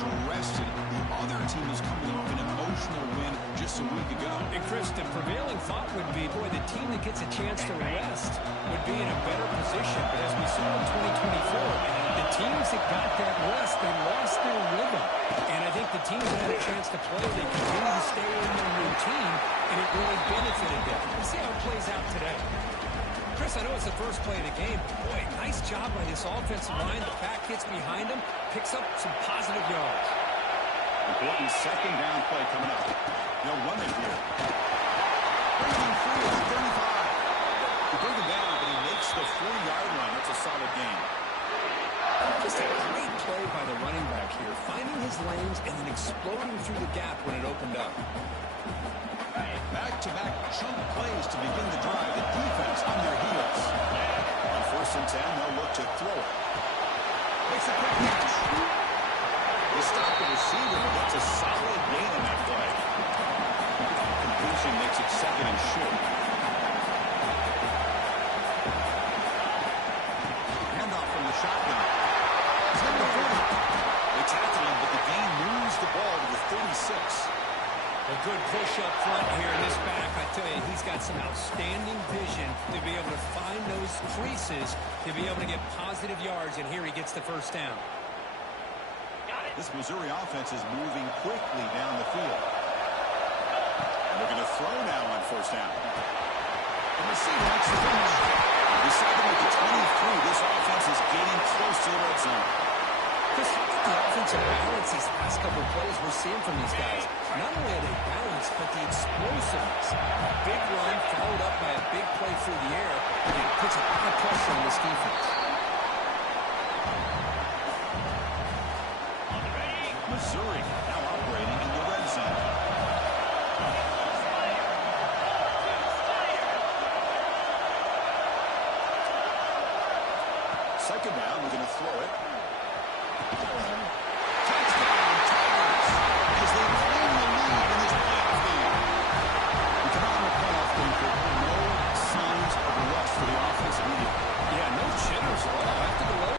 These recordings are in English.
is rested. The other team is coming off an emotional win just a week ago. And Chris, the prevailing thought would be, boy, the team that gets a chance to rest would be in a better position. But as we saw in 2024, the teams that got that rest, they lost their rhythm. And I think the teams that had a chance to play, they continue to stay in their routine, and it really benefited them. Let's see how it plays out today. Chris, I know it's the first play of the game, but boy, nice job by this offensive line. The pack gets behind them, picks up some positive yards. Important second down play coming up. They'll run it here. Breaking free at 35. You bring him down, but he makes the 40-yard line. That's a solid gain. Just a great play by the running back here, finding his lanes and then exploding through the gap when it opened up. Back-to-back chunk plays to begin the drive. The defense on their heels. On 1st and 10, they'll look to throw it. Makes a quick catch. They stop the receiver and gets a solid gain on that play. Completion makes it 2nd and short. Handoff from the shotgun. They tackle him, but the gain moves the ball to the 36. A good push up front here in this back. I tell you, he's got some outstanding vision to be able to find those creases, to be able to get positive yards, and here he gets the first down. This Missouri offense is moving quickly down the field. And they're going to throw now on 1st down. And the receiver makes the finish. Beside them with the 23, this offense is getting close to the red zone. Chris, look at the offensive balance these last couple of plays we're seeing from these guys. Not only are they balanced, but the explosiveness. A big run followed up by a big play through the air, and it puts a lot of pressure on this defense. Missouri now operating in the red zone. Second down, we're going to throw it. Touchdown, Tigers, as they claim the lead in this playoff game. We come out in the playoff game for no signs of rust for the offense immediately. Yeah, no jitters at all. After the low,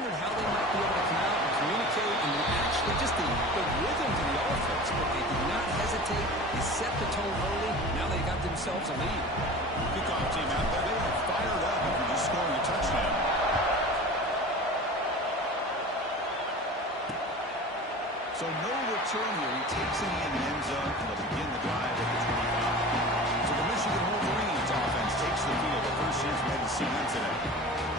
wondered how they might be able to come out and communicate and actually just the rhythm to the offense. But they did not hesitate. They set the tone early. Now they got themselves a lead. Kickoff team out there, they are fired up after just scoring a touchdown. So no return here. He takes it in the end zone, and they'll begin the drive at the 25. So the Michigan Wolverines offense takes the field. The first chance we had to see them today.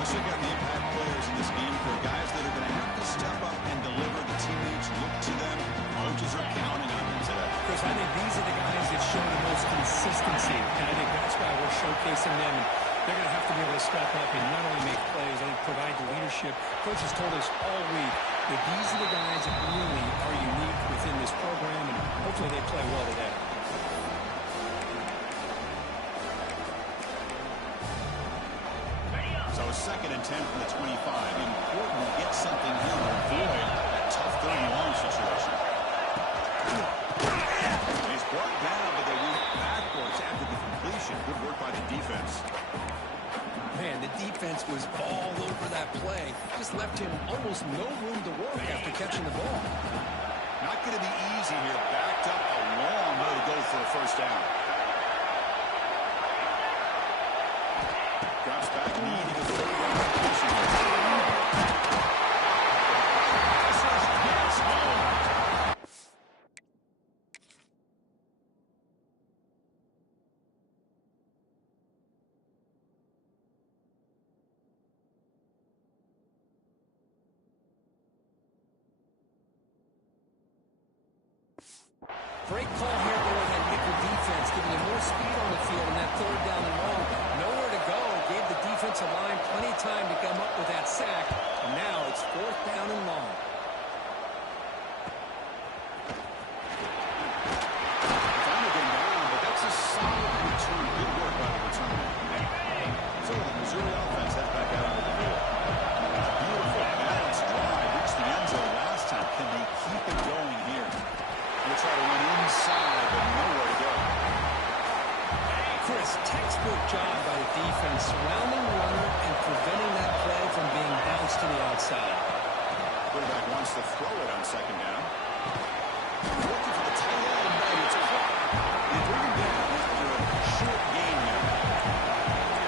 Let's check out the impact players in this game for guys that are going to have to step up and deliver. The teammates look to them. Coaches are counting on them today. Chris, I think these are the guys that show the most consistency, and I think that's why we're showcasing them. And they're going to have to be able to step up and not only make plays, I think provide the leadership. Coach has told us all week that these are the guys that really are unique within this program, and hopefully they play well today. So 2nd and 10 from the 25. Important to get something here to avoid that tough 30-long situation. He's brought down, but they went backwards after the completion. Good work by the defense. Man, the defense was all over that play. Just left him almost no room to work after catching the ball. Not going to be easy here. Backed up a long way to go for a 1st down. Drops back, needing a 3rd down completion. Great call here going that nickel defense, giving them more speed on the field in that 3rd down and long. Nowhere to go. Gave the defensive line plenty of time to come up with that sack. And now it's 4th down and long. Finally getting down, but that's a solid return. Good work by the returner. So the Missouri offense heads back out onto the field. Beautiful, balanced drive. Reached the end zone last time. Can they keep it going here? They'll try to run inside, but nowhere to go. Chris, textbook job by the defense, surrounding the runner and preventing that play from being bounced to the outside. Quarterback wants to throw it on second down. Looking for the tight end, but it's caught. They bring him down after a short gain there.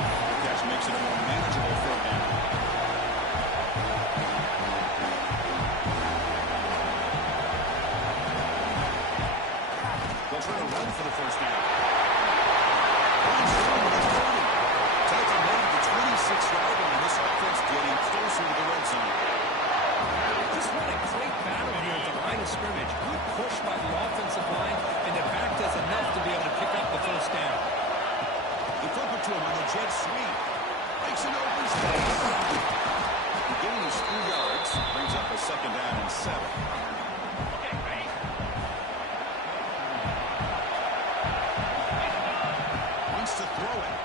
The catch makes it a more manageable third down. They'll try to run for the first down. Runs through the 30. Taken down to the 26-yard line. This offense getting closer to the red zone. Just what a great battle here at the line of scrimmage. Good push by the offensive line, and the back does enough to be able to pick up the first down. They flip it to him on the jet sweep. Makes an open space. The gain is 3 yards. Brings up a second down and 7. Wants to throw it.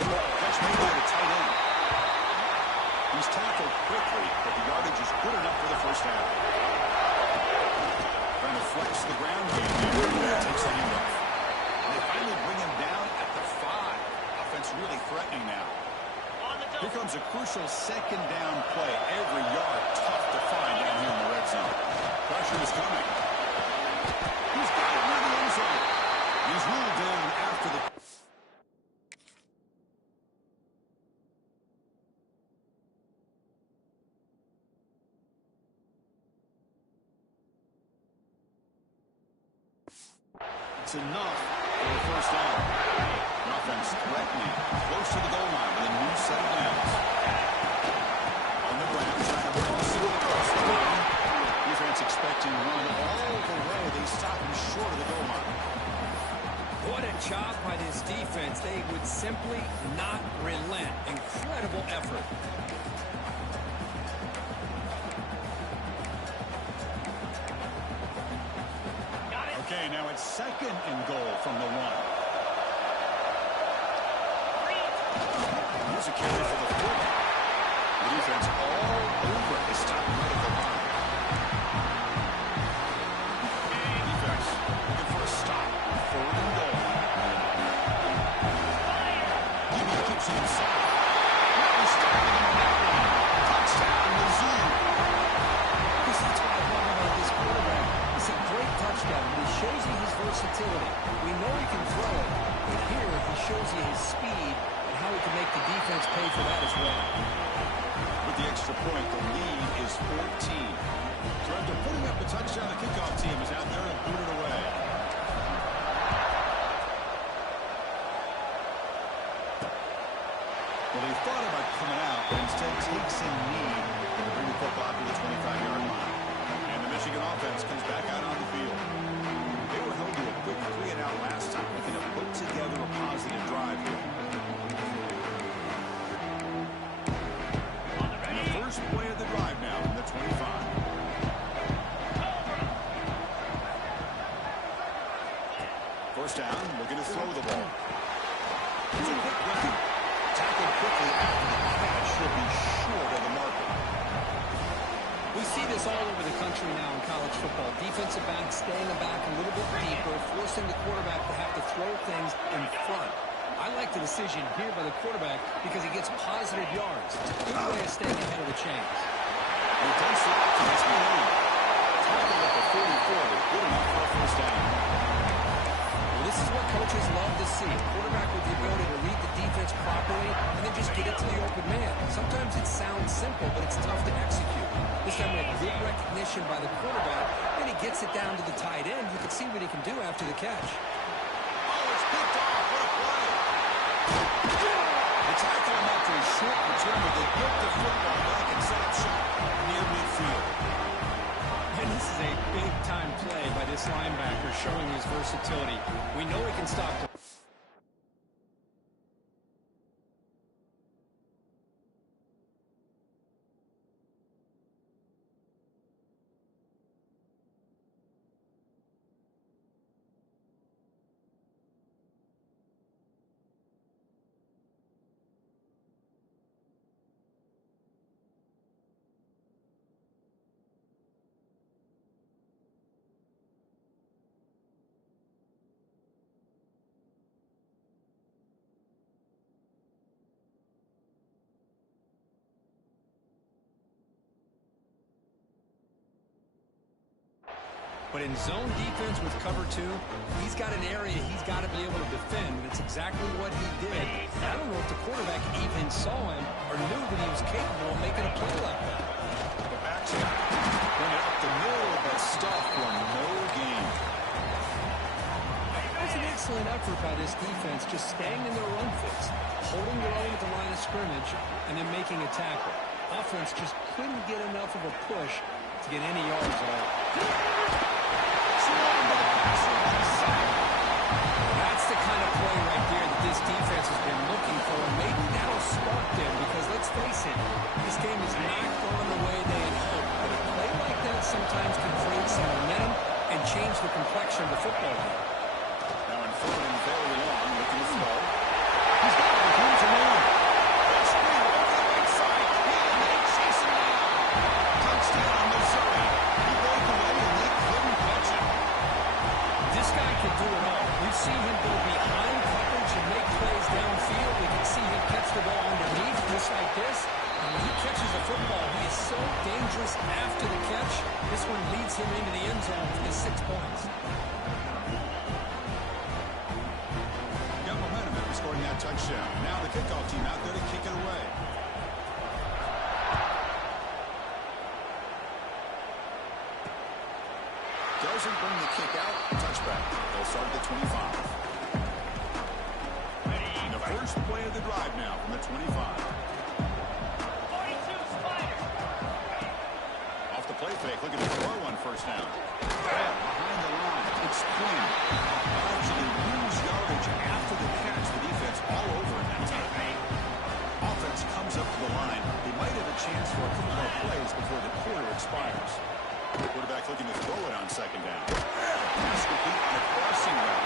Catch made by the tight end. He's tackled quickly, but the yardage is good enough for the first down. Trying to flex the ground game here. Takes the handoff. And they finally bring him down at the 5. Offense really threatening now. Here comes a crucial second down play. Every yard tough to find down here in the red zone. Pressure is coming. He's got it near the end zone. He's ruled down after the... It's enough for a first down. The offense threatening, close to the goal line with a new set of downs. On the ground, trying to cross it across the line. Defense expecting run all the way. They stop him short of the goal line. What a job by this defense. They would simply not relent. Incredible effort. Okay, now it's second and goal from the 1. Here's a carry for the 4. The defense all over it. They stop right at the line. Defense looking for a stop. 3rd and goal. Jimmy keeps it inside. Now stopping him on that one. Touchdown, Mizzou. That's what I love about this quarterback. It's a great touchdown. He shows you his versatility. We know he can throw it, but here he shows you his speed and how he can make the defense pay for that as well. With the extra point, the lead is 14. So after putting up the touchdown, the kickoff team is out there to boot it away. Well, they thought about coming out, but instead takes a knee and bring the football to the 25-yard line. And the Michigan offense comes back out on the field. They were held to a quick 3-and-out last time, looking to put together a positive drive here. And the first play of the drive now from the 25. First down, looking to throw the ball. It's a quick route. Tackled quickly after the catch. Should be short of the marker. We see this all over the country now in college football. Defensive backs staying the back a little bit deeper, forcing the quarterback to have to throw things in front. I like the decision here by the quarterback because he gets positive yards. It's a good way of staying ahead of the chains. He dumps it out to the tight end. Tackled at the 44, but good enough for a first down. Well, this is what coaches love to see. A quarterback with the ability to read the defense properly and then just get it to the open man. Sometimes it sounds simple, but it's tough to execute. This time we had good recognition by the quarterback. Then he gets it down to the tight end. You can see what he can do after the catch. Oh, it's picked off. What a play. They tackle him after a short return, but they get the football back and set up shop near midfield. And this is a big-time play by this linebacker showing his versatility. We know he can stop the But in zone defense with cover two, he's got an area he's got to be able to defend, and it's exactly what he did. And I don't know if the quarterback even saw him or knew that he was capable of making a play like that. The backstop. Bring it up the middle, but stuff for no gain. It was an excellent effort by this defense, just staying in their run fits, holding their own at the line of scrimmage, and then making a tackle. Offense just couldn't get enough of a push to get any yards at all. That's the kind of play right there that this defense has been looking for. Maybe that'll spark them because, let's face it, this game has not gone the way they had hoped. But a play like that sometimes can create some momentum and change the complexion of the football game. Now in third and very long, looking to throw. He's got it. He's alone. That's me over the right side. And they chase him down. Touchdown, Missouri. He broke away and they couldn't catch him. This guy can do it all. We've seen him go behind coverage and make plays downfield. We can see him catch the ball underneath, just like this. And when he catches a football, he is so dangerous after the catch. This one leads him into the end zone for the 6 points. Got momentum after scoring that touchdown. Now the kickoff team out there to kick it away. Doesn't bring the kick out. Touchback. They'll start at the 25. And the first play of the drive now from the 25. 42 Spider. Off the play fake. Looking to throw on first down. Behind the line. It's Quinn. Actually lose yardage after the catch. The defense all over it that time. Offense comes up to the line. They might have a chance for a couple more plays before the quarter expires. Quarterback looking to throw it on second down. Pass complete on a crossing route.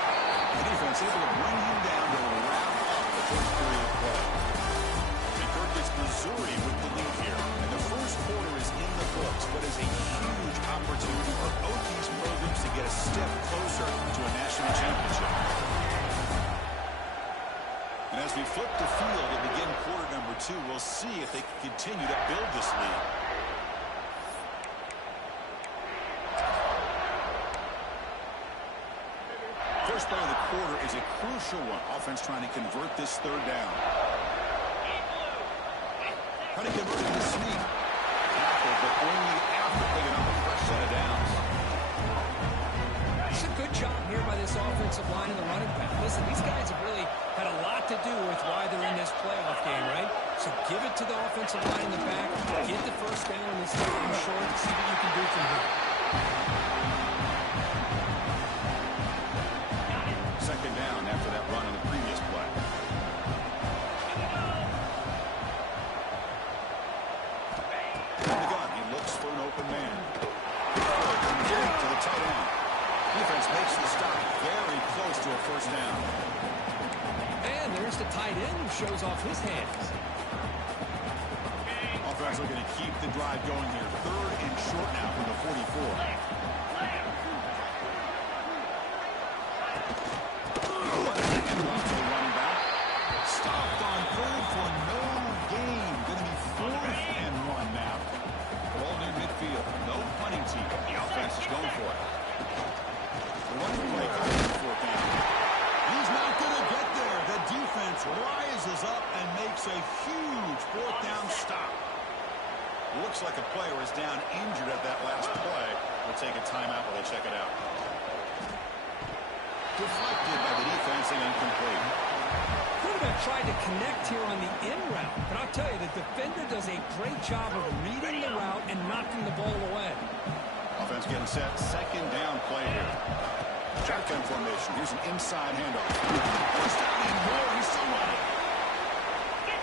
The defense able to bring him down to wrap up the first period of play. And Kirk gets Missouri with the lead here. And the first quarter is in the books, but is a huge opportunity for both these programs to get a step closer to a national championship. And as we flip the field and begin quarter number 2, we'll see if they can continue to build this lead. First play of the quarter is a crucial one. Offense trying to convert this third down. Trying to convert it to sneak. Tackle, but only after picking up a fresh set of downs. It's a good job here by this offensive line and the running back. Listen, these guys have really had a lot to do with why they're in this playoff game, right? So give it to the offensive line in the back. Get the first down in this third and short. See what you can do from here. Second down after that run on the previous play. On the gun, he looks for an open man. To the tight end. Defense makes the stop very close to a first down. And there's the tight end who shows off his hands. Offense looking to keep the drive going here. Third and short now from the 44. Stopped on third for no gain. Going to be 4th and 1 now. Ball near midfield. No punting team. The offense is going for it. The running play coming to 4th down. He's not going to get there. The defense rises up and makes a huge 4th down stop. Looks like a player is down injured at that last play. We'll take a timeout while they check it out. Deflected by the defense and incomplete. Quarterback tried to connect here on the in route, but I'll tell you, the defender does a great job of reading the route and knocking the ball away. Offense getting set. Second down play here. Shotgun formation. Here's an inside handoff. First down and more. He's somebody.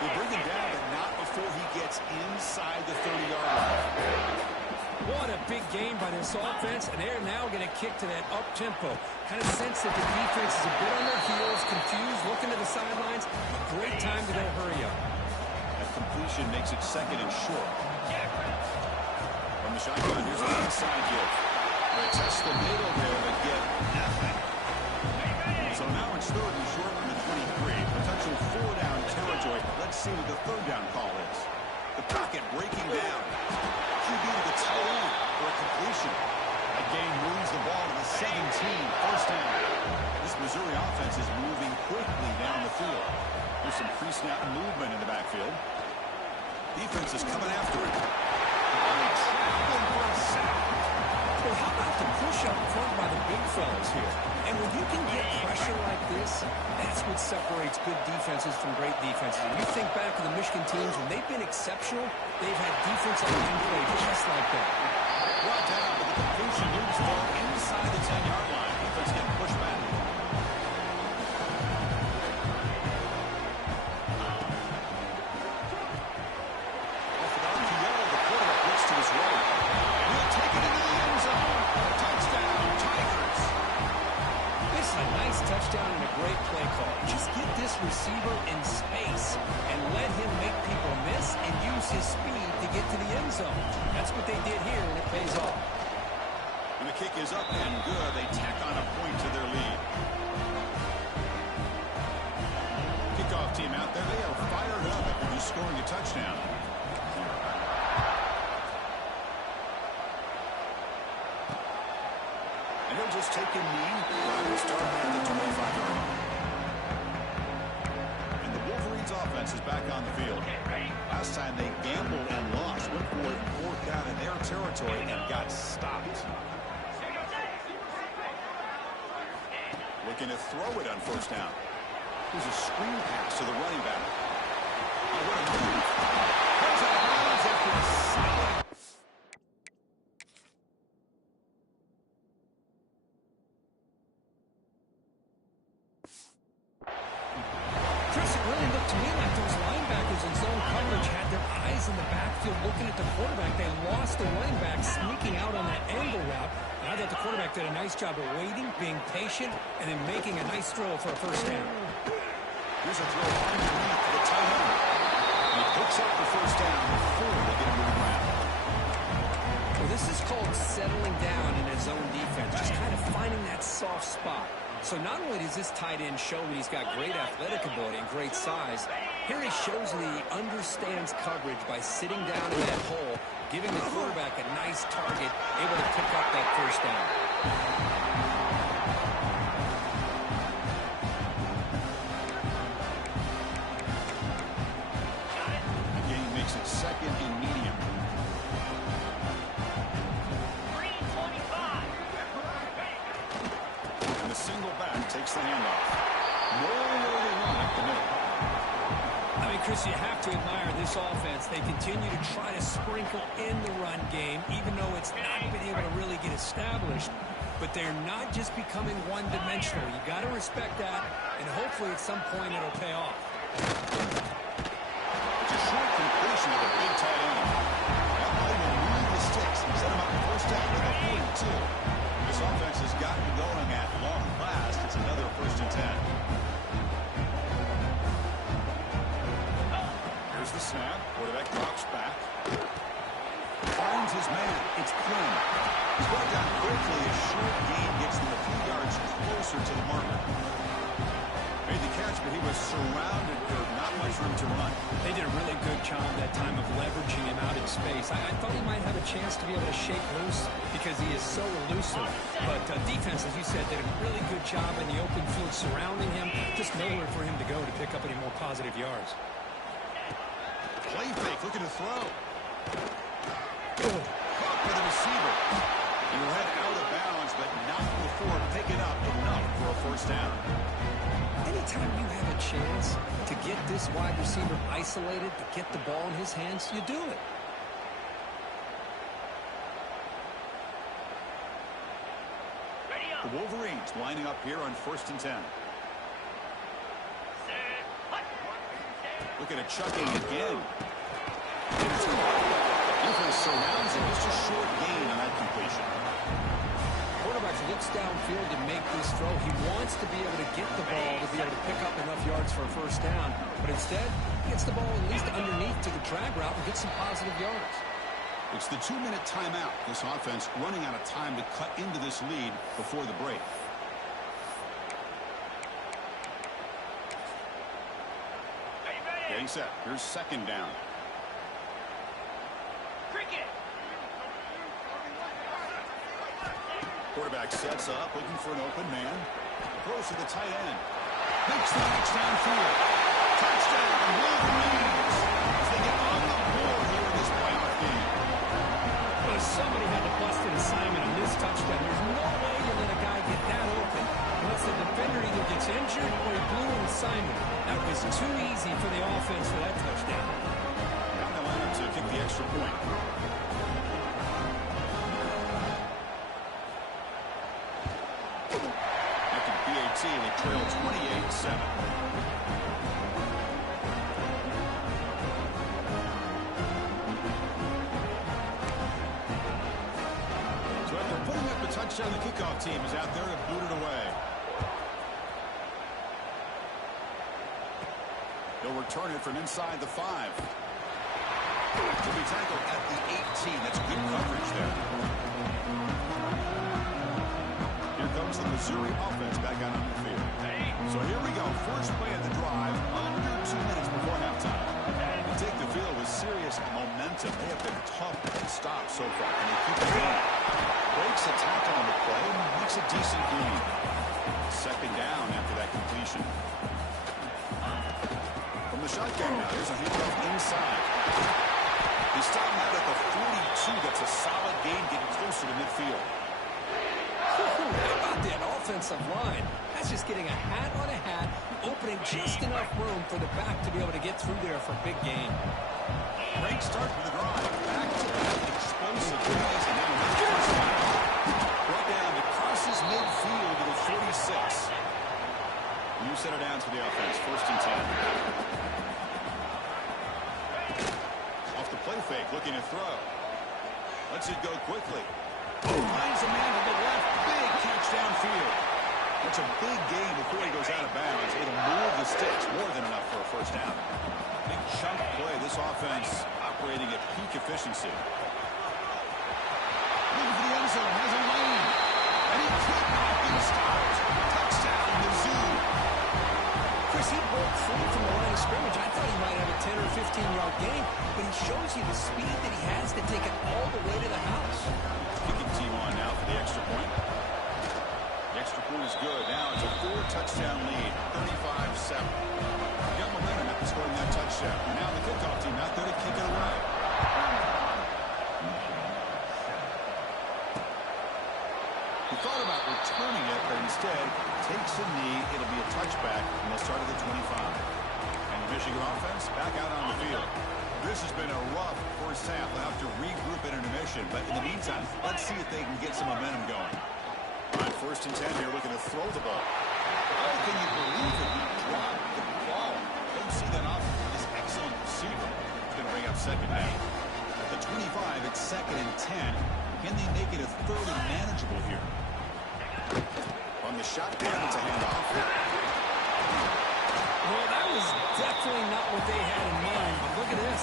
They bring him down, but not before he gets inside the 30-yard line. What a big game by this offense, and they're now going to kick to that up-tempo. Kind of sense that the defense is a bit on their heels, confused, looking to the sidelines. A great time to go hurry up. That completion makes it second and short. From the shotgun, here's an inside give. They test the middle there, but get nothing. So now it's third and short from the 23. Potential 4-down territory. Let's see what the third down call is. The pocket breaking down. QB to the tight end for a completion. That gain moves the ball to the 17. First down. This Missouri offense is moving quickly down the field. There's some pre-snap movement in the backfield. Defense is coming after it. Traveling for a sack. Well, how about the push up front by the big fellas here? And when you can get pressure like this, that's what separates good defenses from great defenses. And you think back to the Michigan teams, when they've been exceptional, they've had defensive line play just like that. Brought down, but the completion moves far inside the 10-yard line. Defense getting pushed back. Off the RPO, the quarterback looks to his right. He'll take it into the end zone. Touchdown, Tigers. This is a nice touchdown and a great play call. Just get this receiver in space and let him make people miss and use his speed to get to the end zone. That's what they did here, and it pays off. And the kick is up and good. They tack on a point to their lead. Kickoff team out there. They are fired up after scoring a touchdown. And he'll just take a knee. We'll start at the 25-yard line. And the Wolverines offense is back on the field. Last time they gambled and lost. Went for it fourth down in their territory and got stopped. Looking to throw it on first down. Here's a screen pass to the running back. Oh, what a move. Comes out of bounds after a solid. Chris, it really looked to me like those linebackers in zone coverage had their eyes in the backfield looking at the quarterback. They lost the running back sneaking out on that angle route. And I thought the quarterback did a nice job of waiting, being patient, and then making a nice throw for a first down. Here's a throw underneath to the tight end. And he picks up the first down before they get him to the ground. Well, this is called settling down in his own defense, just kind of finding that soft spot. So not only does this tight end show that he's got great athletic ability and great size, here he shows that he understands coverage by sitting down in that hole, giving the quarterback a nice target, able to pick up that first down. The game makes it second and medium. 3:25. And the single back takes the handoff. Nowhere to run up the middle. I mean, Chris, you have to admire this offense. They continue to try to sprinkle in the run game, even though it's not been able to really get established. But they're not just becoming one-dimensional. You got to respect that, and hopefully at some point it'll pay off. It's a short completion of a big tight end. That play will move the sticks and set him up first down to the 42. This offense has gotten going at long last. It's another first and 10. Here's the snap. Quarterback drops back. Finds his man. It's Quinn. He's brought down quickly. A short gain gets them a few yards closer to the marker. Made the catch, but he was surrounded for not much room to run. They did a really good job that time of leveraging him out in space. I thought he might have a chance to be able to shake loose because he is so elusive. But defense, as you said, did a really good job in the open field surrounding him. Just nowhere for him to go to pick up any more positive yards. Play fake, looking to throw. Caught by the receiver. He head out of bounds, but not before picking up enough for a first down. Anytime you have a chance to get this wide receiver isolated, to get the ball in his hands, you do it. The Wolverines lining up here on first and 10. Looking at chucking again. Defense surrounds him. Just a short gain on that completion. Quarterback looks downfield to make this throw. He wants to be able to get the ball to be able to pick up enough yards for a first down. But instead, he gets the ball at least underneath to the drag route and gets some positive yards. It's the 2-minute timeout. This offense running out of time to cut into this lead before the break. Getting set. Here's second down. Cricket. Quarterback sets up, looking for an open man. Throws to the tight end. Makes the catch downfield. Touchdown, Wolverines. As they get on the board here in this playoff game. Well, somebody had to bust an assignment on this touchdown. There's no way you let a guy get that open unless the defender either gets injured or he blew an assignment. That was too easy for the offense for that touchdown. Down the lineup to kick the extra point. After PAT, they trail 28-7. Touchdown, the kickoff team is out there to boot it away. They'll return it from inside the 5. He'll be tackled at the 18. That's good coverage there. Here comes the Missouri offense back out on the field. So here we go. First play of the drive, under 2 minutes before halftime. They take the field with serious momentum. They have been tough to stop so far, and they keep it going. Breaks a tackle on the play and makes a decent gain. Second down after that completion. From the shotgun now, here's a handoff inside. He stopped out at the 42. That's a solid gain, getting closer to midfield. How about that offensive line? That's just getting a hat on a hat, opening just enough room for the back to be able to get through there for a big gain. Great start for the drive. Back-to-back explosive plays, and now another first down. Brought down to crosses midfield to the 46. New set of downs for the offense. First and 10. Off the play fake, looking to throw. Lets it go quickly. Finds a man to the left. Big catch downfield. That's a big gain before he goes out of bounds. It'll move the sticks. More than enough for a first down. Big chunk play. This offense operating at peak efficiency. Looking for the end zone. Has a lane. And he kicked off and stopped. Touchdown, Mizzou. Chris, he broke free from the line of scrimmage. I thought he might have a 10 or 15-yard gain, but he shows you the speed that he has to take it all the way to the house. Kicking team on now for the extra point. The extra point is good. Now it's a 4-touchdown lead, 35-7. Got momentum after scoring that touchdown. And now the kickoff team out there to kick it away. He thought about returning it, but instead takes a knee. It'll be a touchback, and they'll start at the 25. And the Michigan offense back out on the field. This has been a rough first half. They'll have to regroup in intermission. But in the meantime, let's see if they can get some momentum going. On first and 10 here, looking to throw the ball. Oh, can you believe it? He dropped the ball. Don't see that often. This excellent receiver is going to bring up second down. At the 25, it's second and 10. Can they make it a third and manageable here? On the shotgun, it's a handoff. Well, that was definitely not what they had in mind, but look at this.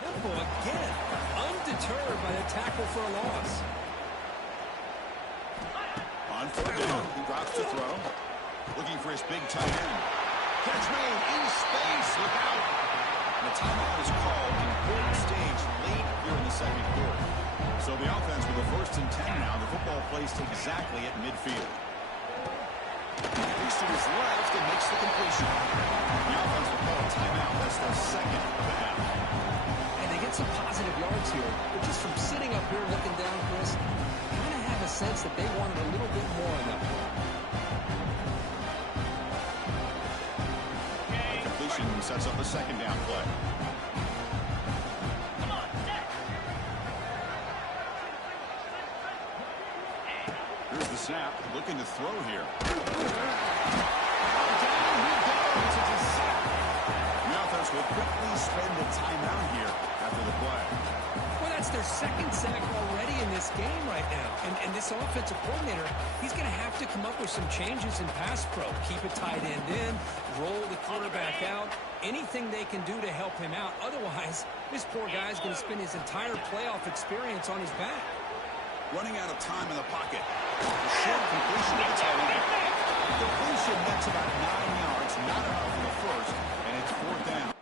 Temple again, undeterred by the tackle for a loss. On third down, he drops to throw. Looking for his big tight end. Catch made in space, look out. And the timeout is called. Important stage late here in the second quarter. So the offense with a first and 10 now. The football placed exactly at midfield. He's to his left and makes the completion. The offense will call a timeout. That's their second of the half. And they get some positive yards here, but just from sitting up here looking down, Chris, kind of have a sense that they wanted a little bit more on that play. Completion sets up a second down play. Here's the snap, looking to throw here. The offense will quickly spend a timeout here after the play. Well, that's their second sack already in this game right now. And this offensive coordinator, he's going to have to come up with some changes in pass pro. Keep a tight end in, roll the quarterback out, anything they can do to help him out. Otherwise, this poor guy's going to spend his entire playoff experience on his back. Running out of time in the pocket. Short completion to the tight end. Completion nets about 9 yards, not enough for the first, and it's 4th down.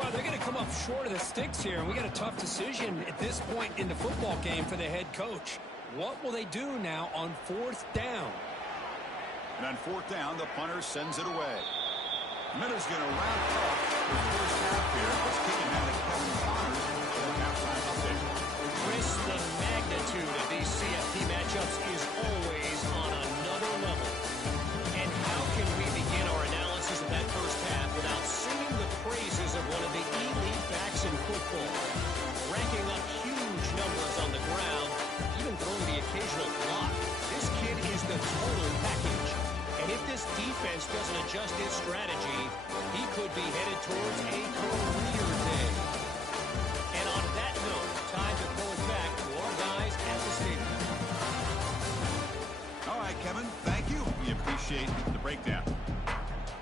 Well, they're going to come up short of the sticks here, and we got a tough decision at this point in the football game for the head coach. What will they do now on 4th down? And on 4th down, the punter sends it away. Miller's going to wrap up the first half here. Let's kick it out at Kevin Connors for the halftime update. Chris, the magnitude of these CFP matchups is always on another level. And how can we begin our analysis of that first half without singing the praises of one of the elite backs in football? Racking up huge numbers on the ground, even throwing the occasional block. This kid is the total package. And if this defense doesn't adjust its strategy, he could be headed towards a career day. And on that note, time to throw it back to our guys at the stadium. All right, Kevin, thank you. We appreciate the breakdown.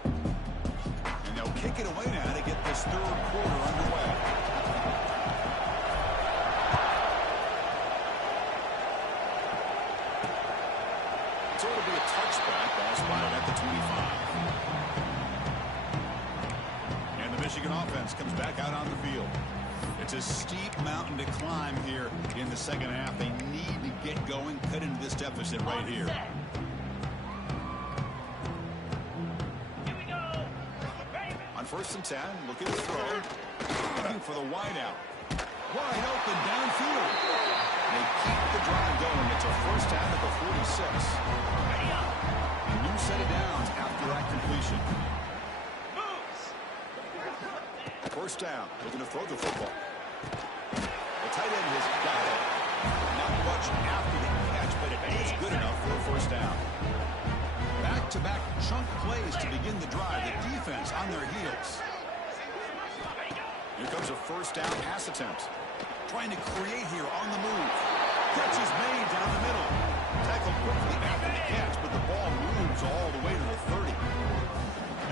And they'll kick it away now to get this 3rd quarter underway. So it'll be a touchback. Ball spotted at the 25. And the Michigan offense comes back out on the field. It's a steep mountain to climb here in the second half. They need to get going, cut into this deficit right here. On 1st and 10, looking to throw. Looking for the wideout. Wide open downfield. They keep the drive going. It's a 1st down at the 46. A new set of downs after that completion. 1st down. Looking to throw the football. The tight end has got it. Not much after the catch, but it is good enough for a 1st down. Back-to-back chunk plays to begin the drive. The defense on their heels. Here comes a 1st down pass attempt. Trying to create here on the move. Catch is made down the middle. Tackled quickly after the catch, but the ball moves all the way to the 30.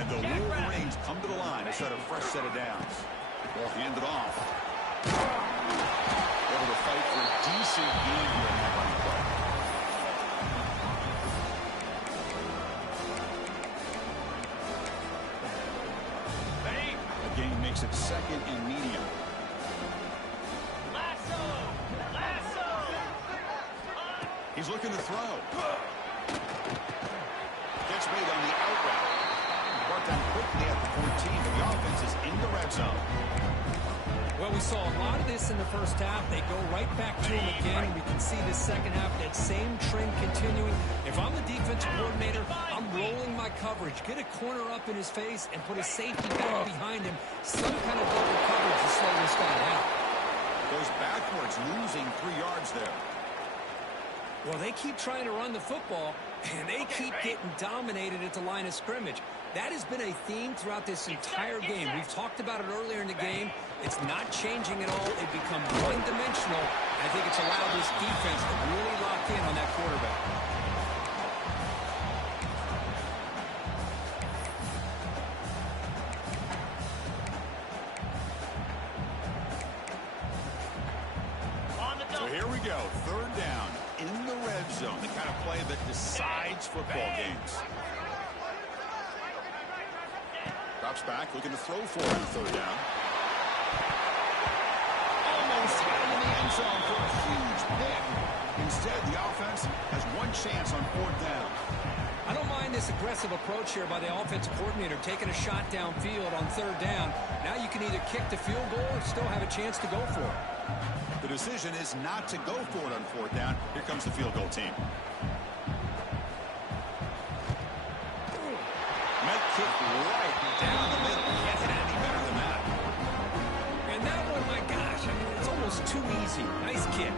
And the Wolverines come to the line to set a fresh set of downs. Ball handed off. Able to fight for a decent gain here on that run play. The game makes it 2nd and medium. He's looking to throw. Gets made on the out route. Brought down quickly at the 14, but the offense is in the red zone. Well, we saw a lot of this in the first half. They go right back to him again. We can see the second half, that same trend continuing. If I'm the defensive coordinator, I'm rolling my coverage. Get a corner up in his face and put a safety back behind him. Some kind of double coverage to slow this guy down. Goes backwards, losing 3 yards there. Well, they keep trying to run the football, and they keep getting dominated at the line of scrimmage. That has been a theme throughout this entire game. We've talked about it earlier in the game. It's not changing at all. They've become one-dimensional. I think it's allowed this defense to really lock in on that quarterback. So here we go. 3rd down in the red zone. They kind of play that decides football games. Drops back, looking to throw for it on third down. Almost had him in the end zone for a huge pick. Instead, the offense has one chance on fourth down. I don't mind this aggressive approach here by the offensive coordinator, taking a shot downfield on third down. Now you can either kick the field goal or still have a chance to go for it. The decision is not to go for it on fourth down. Here comes the field goal team. Met kick right down the middle. Can't get any better than that. And that one, my gosh, I mean, it's almost too easy. Nice kick.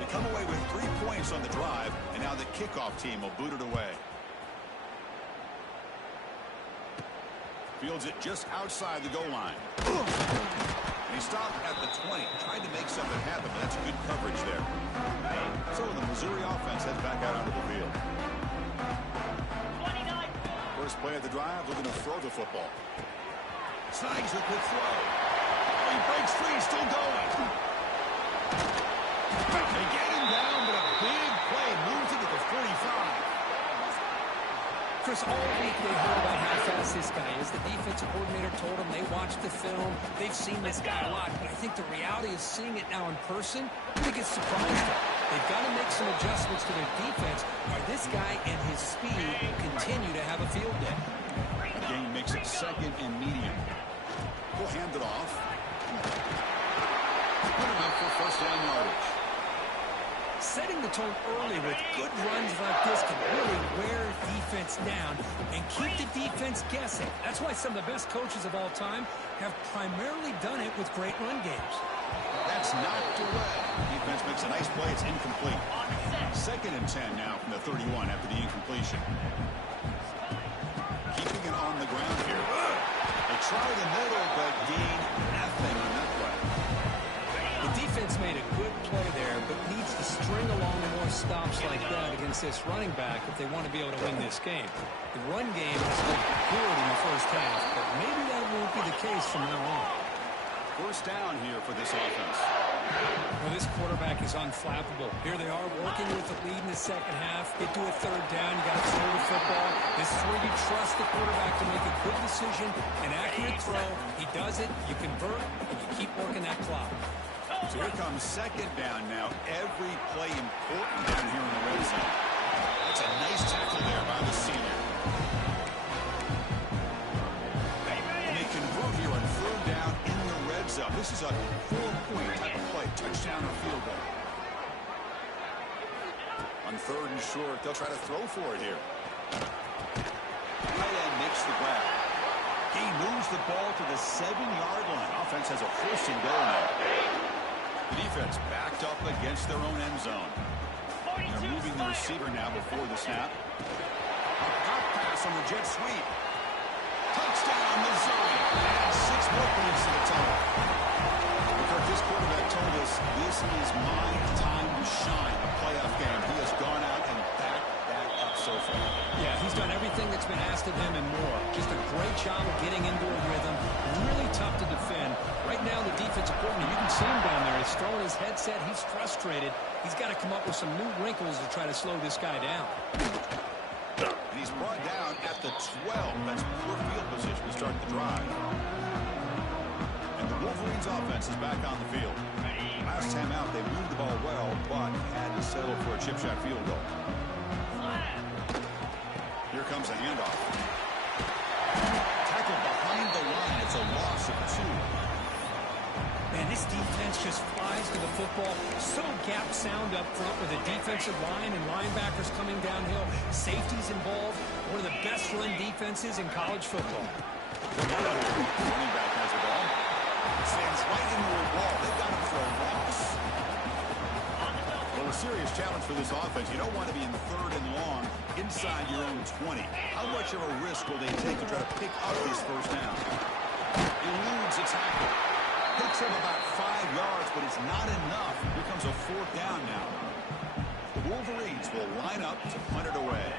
They come away with 3 points on the drive, and now the kickoff team will boot it away. Fields it just outside the goal line. And he stopped at the 20. Tried to make something happen, but that's good coverage there. So the Missouri offense heads back out onto the field. 29. First play of the drive, looking to throw the football. Snags a good throw. Oh, he breaks free, still going. They get him down, but a big play moves it to the 45. Chris, all week they heard about how fast this guy is. The defensive coordinator told them they watched the film. They've seen this guy a lot, but I think the reality is seeing it now in person, I think it's surprised them. They've got to make some adjustments to their defense, or this guy and his speed continue to have a field day. The game makes it second and medium. We'll hand it off. Put him out for first down yardage. Setting the tone early with good runs like this can really wear defense down and keep the defense guessing. That's why some of the best coaches of all time have primarily done it with great run games. That's knocked away. Defense makes a nice play. It's incomplete. Second and 10 now from the 31 after the incompletion. Keeping it on the ground here. They try the middle, but gain nothing on that play. The defense made a good play there, but needs to string along more stops like that against this running back if they want to be able to win this game. The run game has looked good in the first half, but maybe that won't be the case from now on. First down here for this offense. Well, this quarterback is unflappable. Here they are working with the lead in the second half. Get to a third down. You got to throw the football. This is where you trust the quarterback to make a good decision, an accurate throw. He does it, you convert, and you keep working that clock. So here comes second down now. Every play important down here in the red zone. That's a nice tackle there by the senior. And they convert here on third down in the red zone. This is a 4-point type of play, touchdown or field goal. On third and short, they'll try to throw for it here. Tight end makes the grab. He moves the ball to the 7-yard line. Offense has a first and goal now. The defense backed up against their own end zone. They're moving the receiver now before the snap. A pop pass on the jet sweep. Touchdown, Missouri. And 6 more points to the total. Because this quarterback told us this is my time to shine. A playoff game. He has gone out and backed that up so far. Yeah, he's done everything that's been asked of him and more. Just a great job of getting into a rhythm. Really tough to defend. Right now, the defensive coordinator, you can see him down there. He's throwing his headset. He's frustrated. He's got to come up with some new wrinkles to try to slow this guy down. And he's brought down at the 12. That's poor field position to start the drive. And the Wolverines offense is back on the field. Last time out, they moved the ball well, but had to settle for a chip shot field goal. Here comes a handoff. Tackled behind the line. It's a loss of 2. Man, this defense just flies to the football. So gap sound up front with a defensive line and linebackers coming downhill. Safeties involved. One of the best run defenses in college football. Running back has the ball. Stands right into a wall. They've got him for a loss. Well, a serious challenge for this offense. You don't want to be in third and long inside your own 20. How much of a risk will they take to try to pick up this first down? Eludes a tackle. Picks up about 5 yards, but it's not enough. Here comes a fourth down now. The Wolverines will line up to punt it away.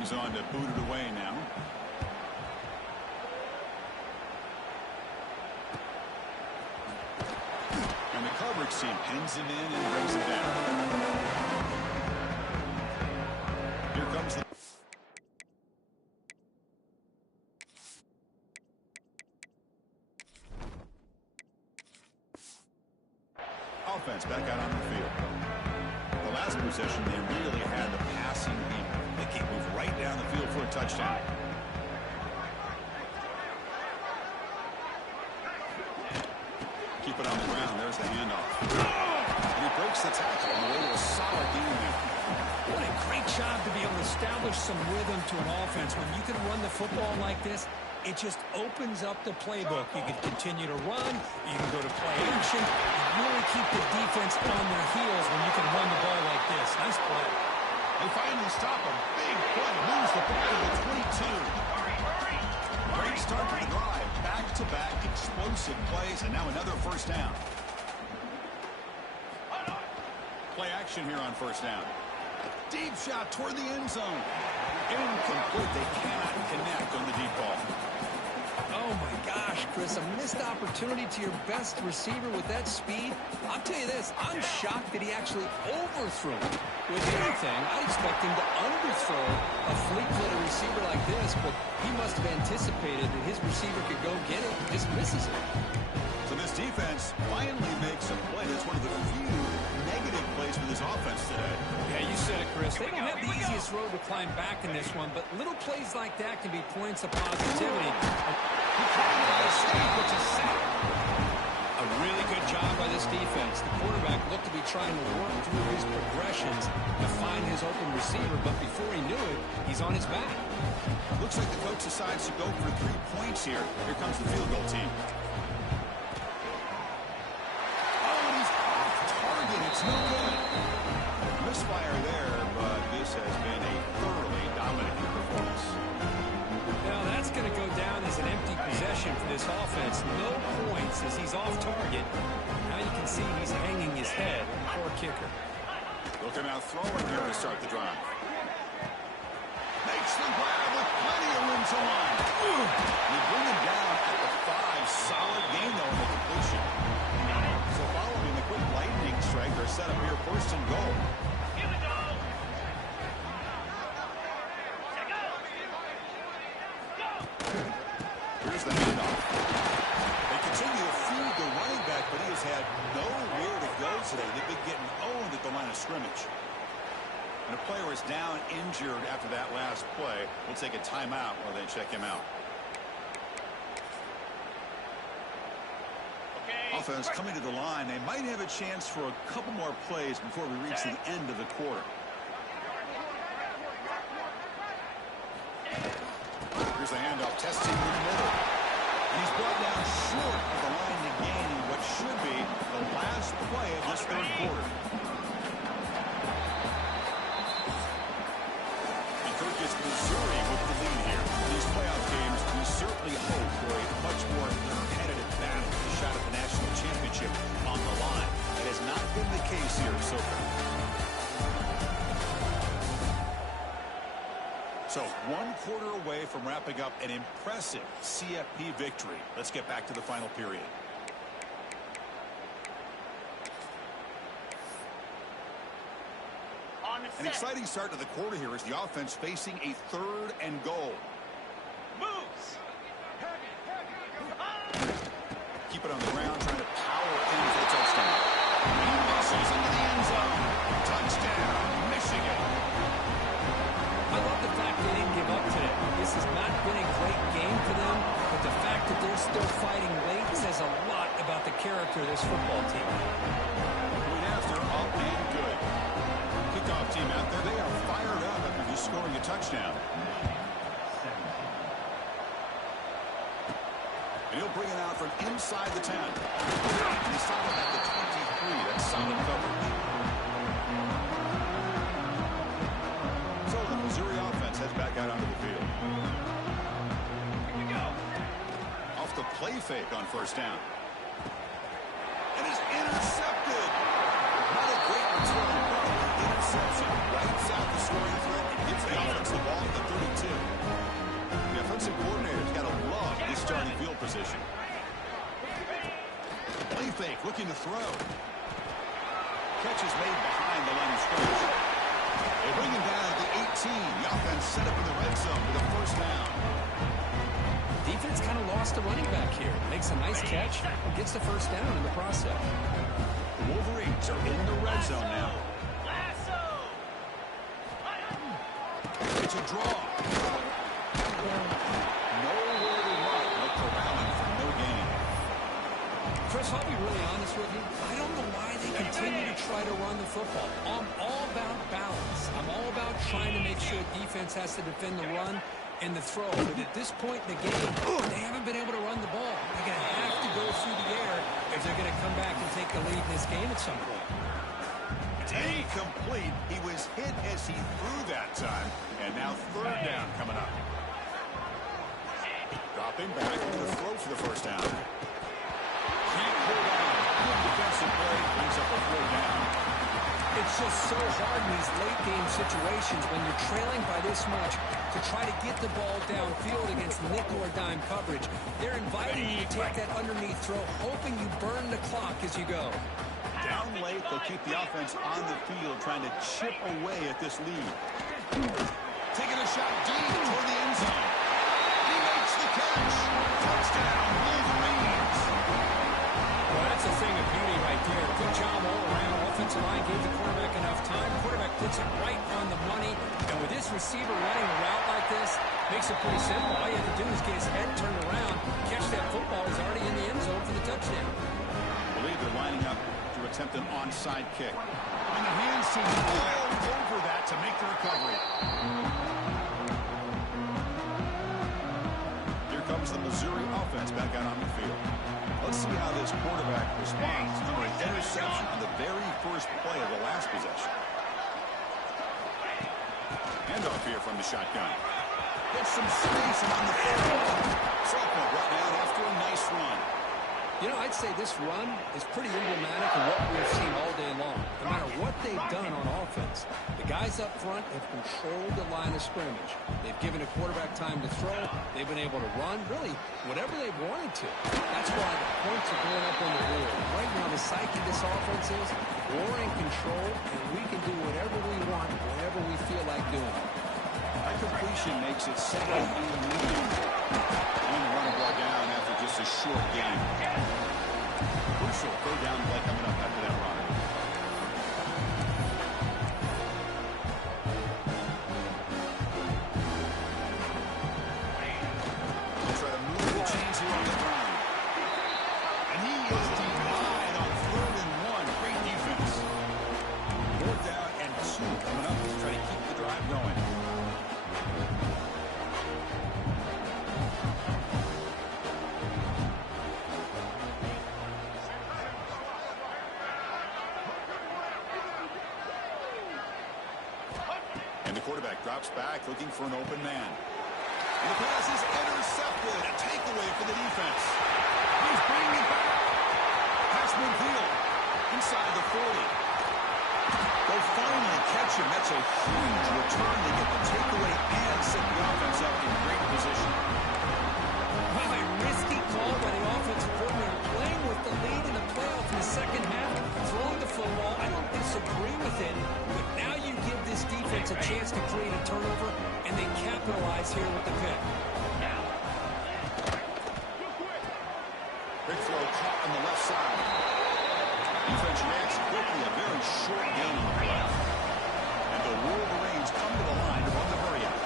He's on to boot it away now. And the coverage team pins him in and brings him down. Here comes the... offense back out on the field. The last possession, they really had the passing game. They can't move right down the field for a touchdown. Keep it on the ground. There's the handoff. And he breaks the tackle on the way to a solid game there. What a great job to be able to establish some rhythm to an offense. When you can run the football like this, it just opens up the playbook. You can continue to run. You can go to play action. You really keep the defense on their heels when you can run the ball like this. Nice play. They finally stop him. Big play. Moves the ball to the 22. Great start to the drive. Back-to-back explosive plays, and now another first down. Play action here on first down. Deep shot toward the end zone. Incomplete. They cannot connect on the deep ball. Oh, my gosh, Chris, a missed opportunity to your best receiver with that speed. I'll tell you this, I'm shocked that he actually overthrew it. With anything, I'd expect him to underthrow a fleet-footed receiver like this, but he must have anticipated that his receiver could go get it and just misses it. So this defense finally makes a play. That's one of the few negative plays for this offense today. Yeah, you said it, Chris. They don't have the easiest road to climb back in this one, but little plays like that can be points of positivity. A really good job by this defense. The quarterback looked to be trying to work through his progressions to find his open receiver, but before he knew it, he's on his back. Looks like the coach decides to go for 3 points here. Here comes the field goal team. It's no good. Misfire there, but this has been a thoroughly dominating performance. Now that's going to go down as an empty possession for this offense. No points as he's off target. Now you can see he's hanging his head. Poor kicker. They'll come out throwing here to start the drive. Makes the grab with plenty of room to line. They bring him down at the 5. Solid game, though, in the completion. So following the quick lightning strike, they're set up here first and goal. Here we go. Here's the handoff. They continue to feed the running back, but he has had nowhere to go today. They've been getting owned at the line of scrimmage. And a player is down injured after that last play. We'll take a timeout while they check him out. Offense coming to the line. They might have a chance for a couple more plays before we reach the end of the quarter. Here's the handoff, testing in the middle. And he's brought down short of the line to gain in what should be the last play of this third quarter. And Kirk is Missouri with the lead here. In these playoff games, we certainly hope for a much more competitive battle. A shot at the national championship on the line. It has not been the case here so far. So 1 quarter away from wrapping up an impressive CFP victory. Let's get back to the final period. An exciting start to the quarter here as the offense facing a 3rd and goal. Moves. Keep it on the ground, trying to power in for the touchdown. He misses into the end zone. Touchdown, Michigan. I love the fact they didn't give up today. This has not been a great game for them, but the fact that they're still fighting late says a lot about the character of this football team. Point after, up and good. Kickoff team out there, they are fired up after just scoring a touchdown. And he'll bring it out from inside the 10. And he's stopped at the 23. That's solid coverage. So the Missouri offense heads back out onto the field. Here we go. Off the play fake on first down. And it's intercepted. Not a great return, but an interception wipes out the scoring threat and gives the offense the ball at the 32. The offensive coordinator's got to love this starting field position. Play Flea fake, looking to throw. Catch is made behind the line of scrimmage. They bring him down at the 18. The offense set up in the red zone for the first down. Defense kind of lost a running back here. Makes a nice catch, gets the first down in the process. The Wolverines are in the red zone now. Lasso! It's a draw. Nowhere to run. Look around him for no gain. Chris, I'll be really honest with you. I don't know why they continue to try to run the football. I'm all about balance. I'm all about trying to make sure defense has to defend the run and the throw. But at this point in the game, they haven't been able to run the ball. They're going to have to go through the air if they're going to come back and take the lead in this game at some point. Incomplete. He was hit as he threw that time. And now third down coming up. Dropping back into the throw for the first down. Can't hold on. Good defensive play. Brings up a third down. It's just so hard in these late game situations when you're trailing by this much to try to get the ball downfield against nickel or dime coverage. They're inviting you to take that underneath throw, hoping you burn the clock as you go. Down late, they'll keep the offense on the field, trying to chip away at this lead. Taking a shot deep toward the end zone. He makes the catch. Touchdown, Wolverines. Well, that's a thing of beauty right there. Good job all around. Offensive line gave the quarterback enough time. Quarterback puts it right on the money. And with this receiver running a route like this, makes it pretty simple. All you have to do is get his head turned around, catch that football. He's already in the end zone for the touchdown. I believe they're lining up to attempt an onside kick. And the hands seem all over that to make the recovery. Here comes the Missouri offense back out on the field. Let's see how this quarterback responds to an interception on the very first play of the last possession. Handoff here from the shotgun. Gets some space and on the field. Sophomore brought down after a nice run. You know, I'd say this run is pretty emblematic of what we've seen all day long. No matter what they've done on offense, the guys up front have controlled the line of scrimmage. They've given a quarterback time to throw. They've been able to run, really, whatever they've wanted to. That's why the points are going up on the board. Right now, the psyche of this offense is we're in control, and we can do whatever we want, whenever we feel like doing it. That completion makes it 2nd and medium. And the runner brought down after just a short game. Crucial third down play coming up after that run. They'll try to move the chains here on the ground. And he is denied on 3rd and 1. Great defense. 4th down and 2 coming up to try to keep the drive going. And the quarterback drops back, looking for an open man. And the pass is intercepted. A takeaway for the defense. He's bringing it back. Pass midfield. Inside the 40. They'll finally catch him. That's a huge return to get the takeaway and set the offense up in great position. Wow, a risky call by the offensive coordinator, playing with the lead in the playoff in the second half, throwing the football. I don't disagree with it, but now you give this defense a chance to create a turnover, and they capitalize here with the pick. Big throw caught on the left side. Defense reacts quickly. A very short gain on the play. And the Wolverines come to the line to run the hurry up.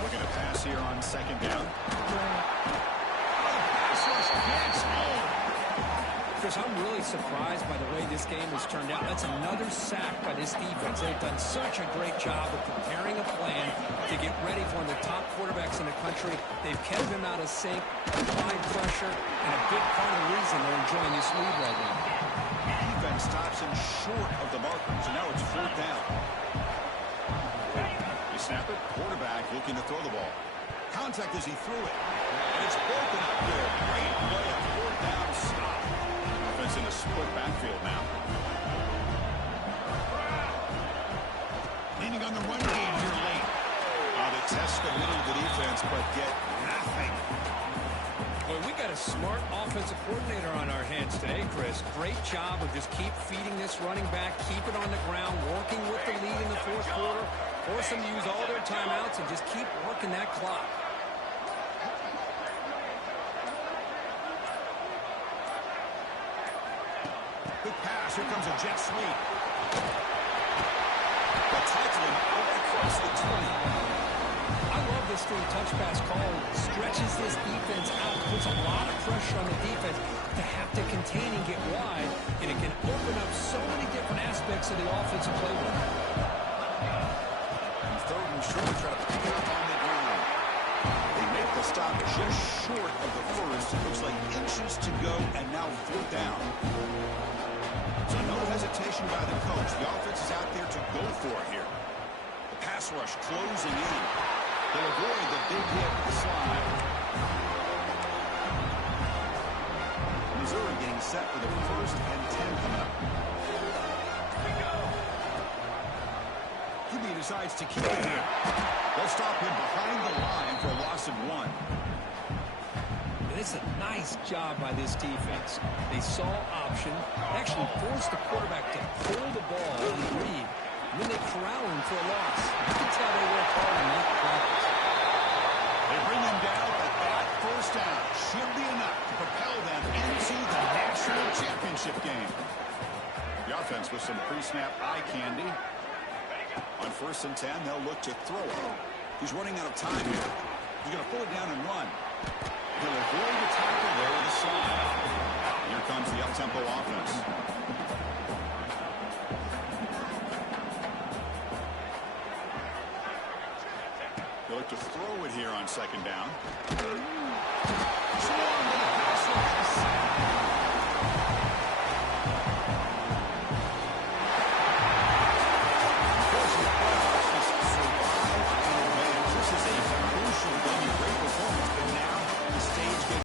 Looking to pass here on 2nd down. Pass rush gets home. Chris, I'm really surprised by the way this game has turned out. That's another sack by this defense. They've done such a great job of preparing a plan to get ready for one of the top quarterbacks in the country. They've kept him out of sync, applied pressure, and a big part of the reason they're enjoying this lead right now. Defense stops him short of the markers, and now it's 4th down. They snap it. Quarterback looking to throw the ball. Contact as he threw it. And it's broken up there. Great play. A 4th down stop. Offense in a split backfield now. Leaning on the run game here late. They test the middle of the defense, but get nothing. Well, we got to Smart offensive coordinator on our hands today, Chris. Great job of just keep feeding this running back, keep it on the ground, working with the lead in the fourth quarter, force them to use all their timeouts, and just keep working that clock. Good pass. Here comes a jet sweep. The tackling out across the 20. I love this three touch pass call. Stretches this defense out, puts a lot of pressure on the defense to have to contain and get wide, and it can open up so many different aspects of the offensive playbook. And third and short, try to pick it up on the ground. They make the stop just short of the first. It looks like inches to go, and now fourth down. So no hesitation by the coach. The offense is out there to go for it here. The pass rush closing in. They'll avoid the big hit slide. Missouri getting set for the 1st and 10 coming up. QB decides to keep it here. They'll stop him behind the line for a loss of 1. And it's a nice job by this defense. They saw option, actually forced the quarterback to pull the ball on the read. And then they corral him for a loss. You can tell they worked hard on that practice. They bring him down, but that first down should be enough to propel them into the national championship game. The offense with some pre-snap eye candy. On 1st and 10, they'll look to throw it. He's running out of time here. He's going to pull it down and run. He'll avoid the tackle there with a slide. Here comes the up-tempo offense. They'll look to throw it here on 2nd down. Swarm to the pass rush.